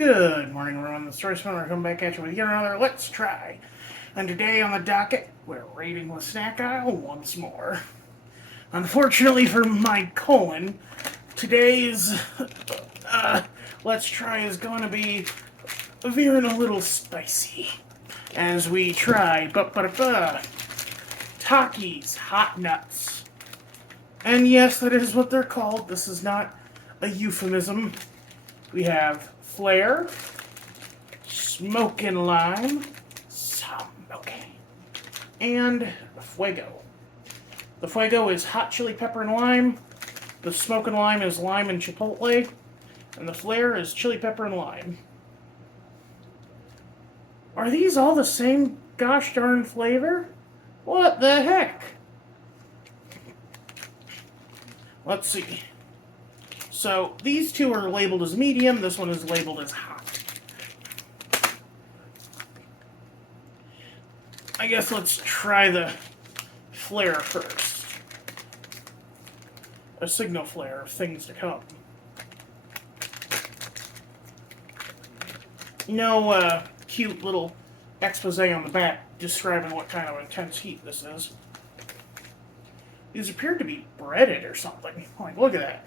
Good morning, everyone. This is Royce. We're coming back at you with yet another Let's Try. And today on the docket, we're raiding the snack aisle once more. Unfortunately for my colon, today's Let's Try is going to be veering a little spicy as we try Takis hot nuts. And yes, that is what they're called. This is not a euphemism. We have Flare, Smokin' Lime, Smokey, and Fuego. The Fuego is hot chili pepper and lime, the Smokin' Lime is lime and chipotle, and the Flare is chili pepper and lime. Are these all the same gosh darn flavor? What the heck? Let's see. So, these two are labeled as medium, this one is labeled as hot. I guess let's try the flare first. A signal flare of things to come. No cute little expose on the back describing what kind of intense heat this is. These appear to be breaded or something. Like, look at that.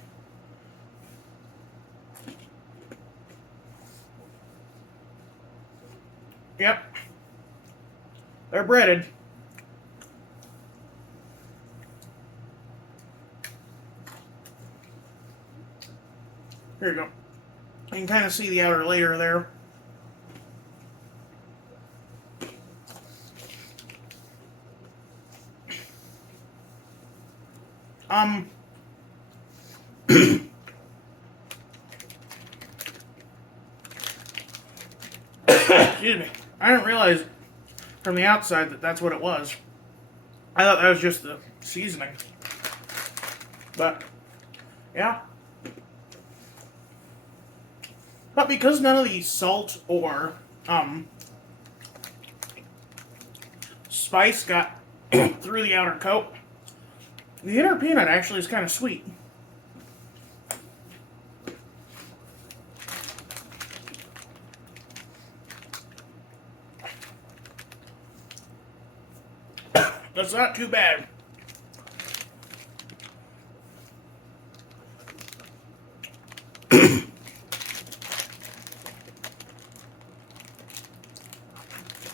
Yep. They're breaded. Here you go. You can kind of see the outer layer there. Excuse me. I didn't realize from the outside that that's what it was. I thought that was just the seasoning. But, yeah. But because none of the salt or spice got through the outer coat, the inner peanut actually is kind of sweet. That's not too bad.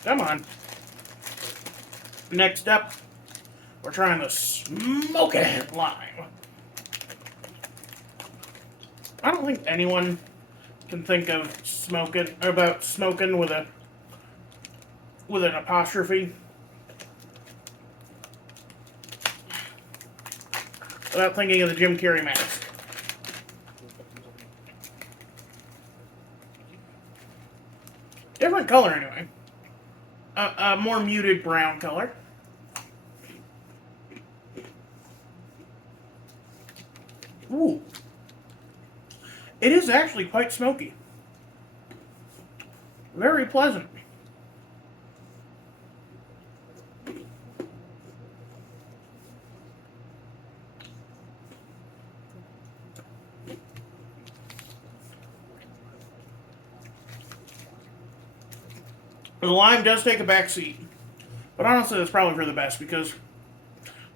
Come on. Next up, we're trying the Smokin' Lime. I don't think anyone can think of smoking with an apostrophe without thinking of the Jim Carrey mask. Different color anyway. A more muted brown color. Ooh. It is actually quite smoky. Very pleasant. The lime does take a back seat, but honestly that's probably for the best because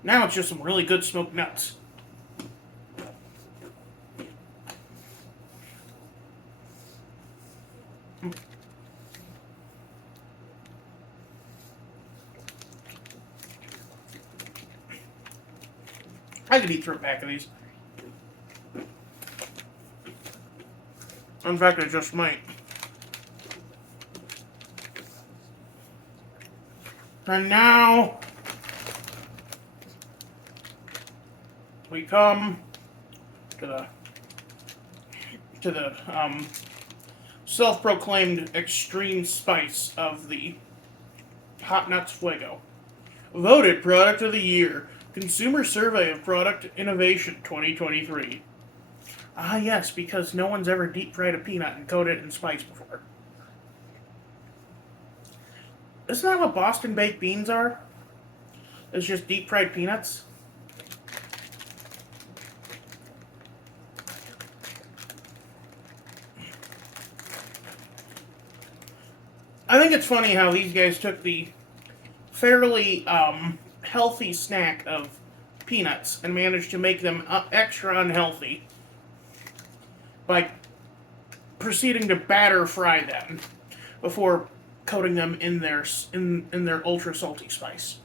now it's just some really good smoked nuts. I could eat through a pack of these. In fact, I just might. And now we come to the self-proclaimed extreme spice of the Hot Nuts Fuego. Voted Product of the Year. Consumer Survey of Product Innovation 2023. Ah yes, because no one's ever deep fried a peanut and coated it in spice before. Isn't that what Boston baked beans are? It's just deep fried peanuts? I think it's funny how these guys took the fairly healthy snack of peanuts and managed to make them extra unhealthy by proceeding to batter fry them before coating them in their ultra salty spice.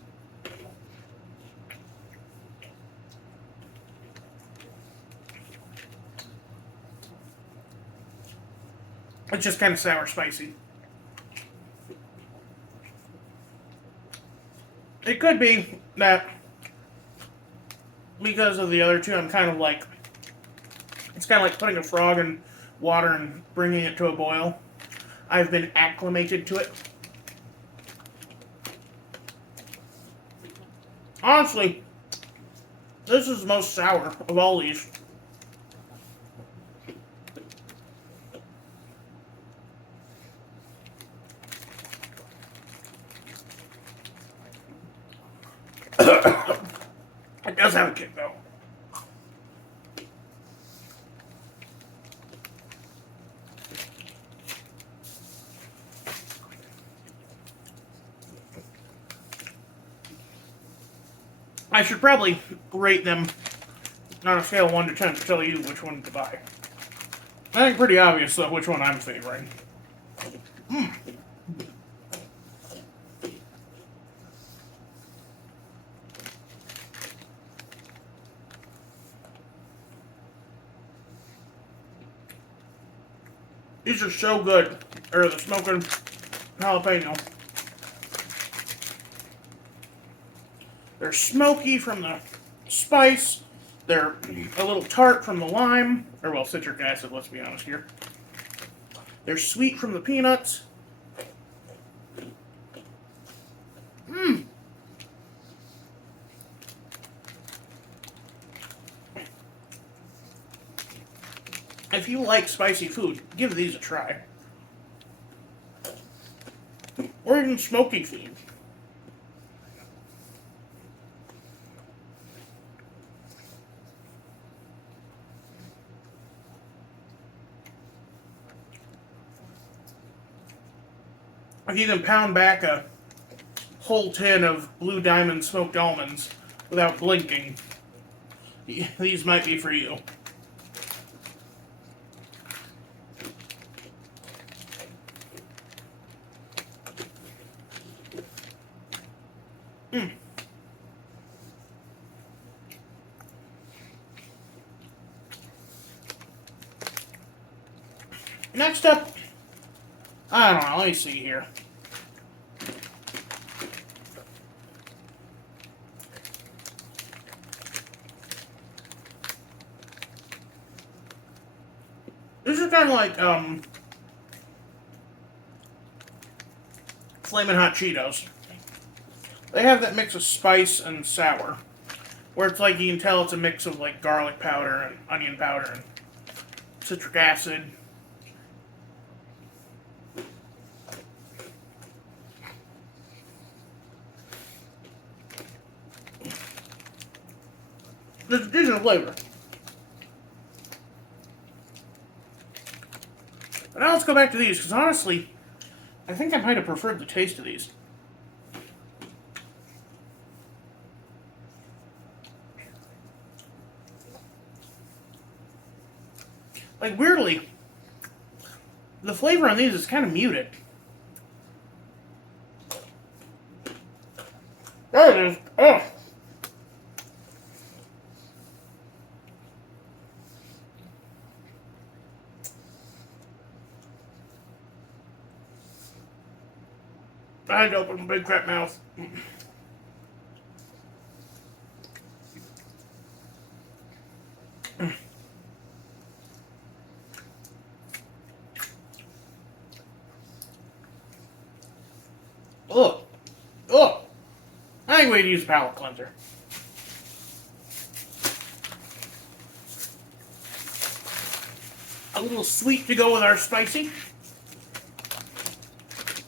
It's just kind of sour spicy. It could be that because of the other two, I'm kind of like, it's kind of like putting a frog in water and bringing it to a boil. I've been acclimated to it. Honestly, this is the most sour of all these. It does have a kick, though. I should probably rate them on a scale of 1 to 10 to tell you which one to buy. I think pretty obvious, though, which one I'm favoring. These are so good. Or the smoking jalapeno. They're smoky from the spice. They're a little tart from the lime. Or, well, citric acid, let's be honest here. They're sweet from the peanuts. If you like spicy food, give these a try. Or even smoky food. If you can pound back a whole tin of Blue Diamond smoked almonds without blinking, these might be for you. Next up, I don't know, let me see here. This is kind of like, Flamin' Hot Cheetos. They have that mix of spice and sour, where it's like you can tell it's a mix of like garlic powder and onion powder and citric acid. There's a decent flavor. But now let's go back to these, because honestly, I think I might have preferred the taste of these. Like, weirdly, the flavor on these is kind of muted. There it is. Oh. I had to open my big crap mouth. Ugh. Ugh. I think we need to use a palate cleanser. A little sweet to go with our spicy.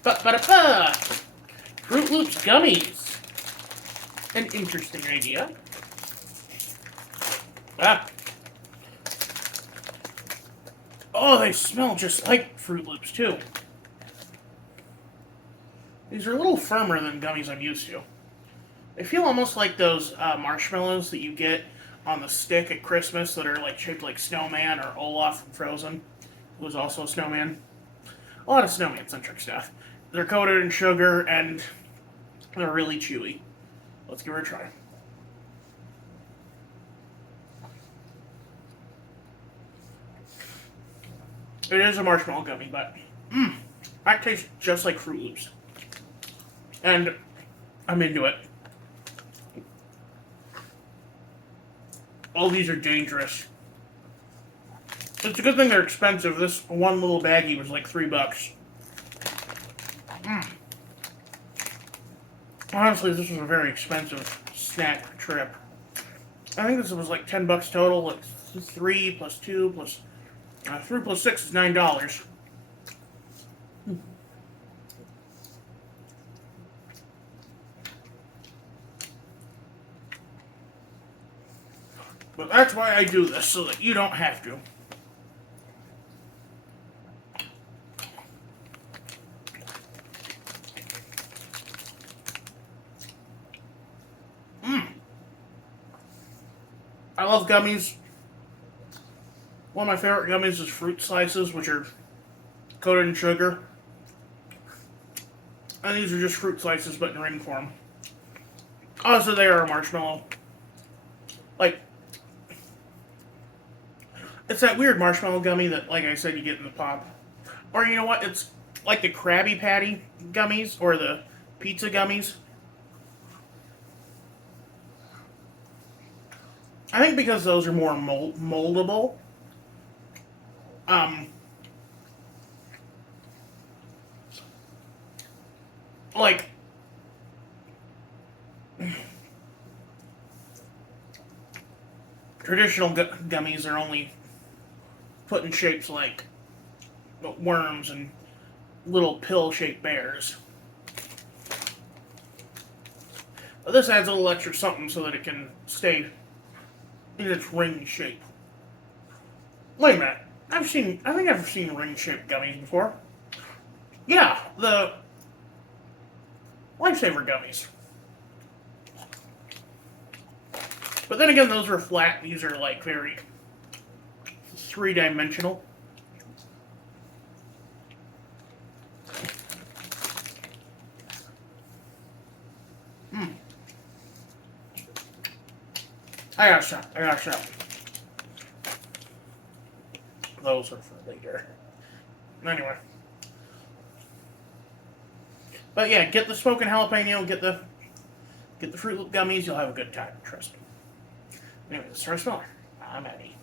Ba-ba-da-ba! Froot Loops gummies. An interesting idea. Ah. Oh, they smell just like Froot Loops, too. These are a little firmer than gummies I'm used to. They feel almost like those marshmallows that you get on the stick at Christmas that are like shaped like snowman or Olaf from Frozen, who was also a snowman. A lot of snowman-centric stuff. They're coated in sugar and they're really chewy. Let's give it a try. It is a marshmallow gummy, but that tastes just like Froot Loops. And I'm into it. All these are dangerous. It's a good thing they're expensive. This one little baggie was like $3. Honestly, this was a very expensive snack trip. I think this was like $10 total. Like 3 plus 2 plus 3 plus 6 is $9. But that's why I do this, so that you don't have to. I love gummies. One of my favorite gummies is fruit slices, which are coated in sugar. And these are just fruit slices, but in ring form. Also, they are a marshmallow. Like, it's that weird marshmallow gummy that, like I said, you get in the pop. Or you know what? It's like the Krabby Patty gummies or the pizza gummies. I think because those are more moldable. Like traditional gummies are only put in shapes like worms and little pill-shaped bears. But this adds a little extra something so that it can stay in its ring shape. Wait a minute. I think I've seen ring-shaped gummies before. Yeah, the Lifesaver gummies. But then again, those are flat. These are like very three-dimensional. I got a shot. Those are for later. Anyway. But yeah, get the smoking jalapeno, get the Froot Loop gummies, you'll have a good time, trust me. Anyway, this is our smeller. I'm Eddie.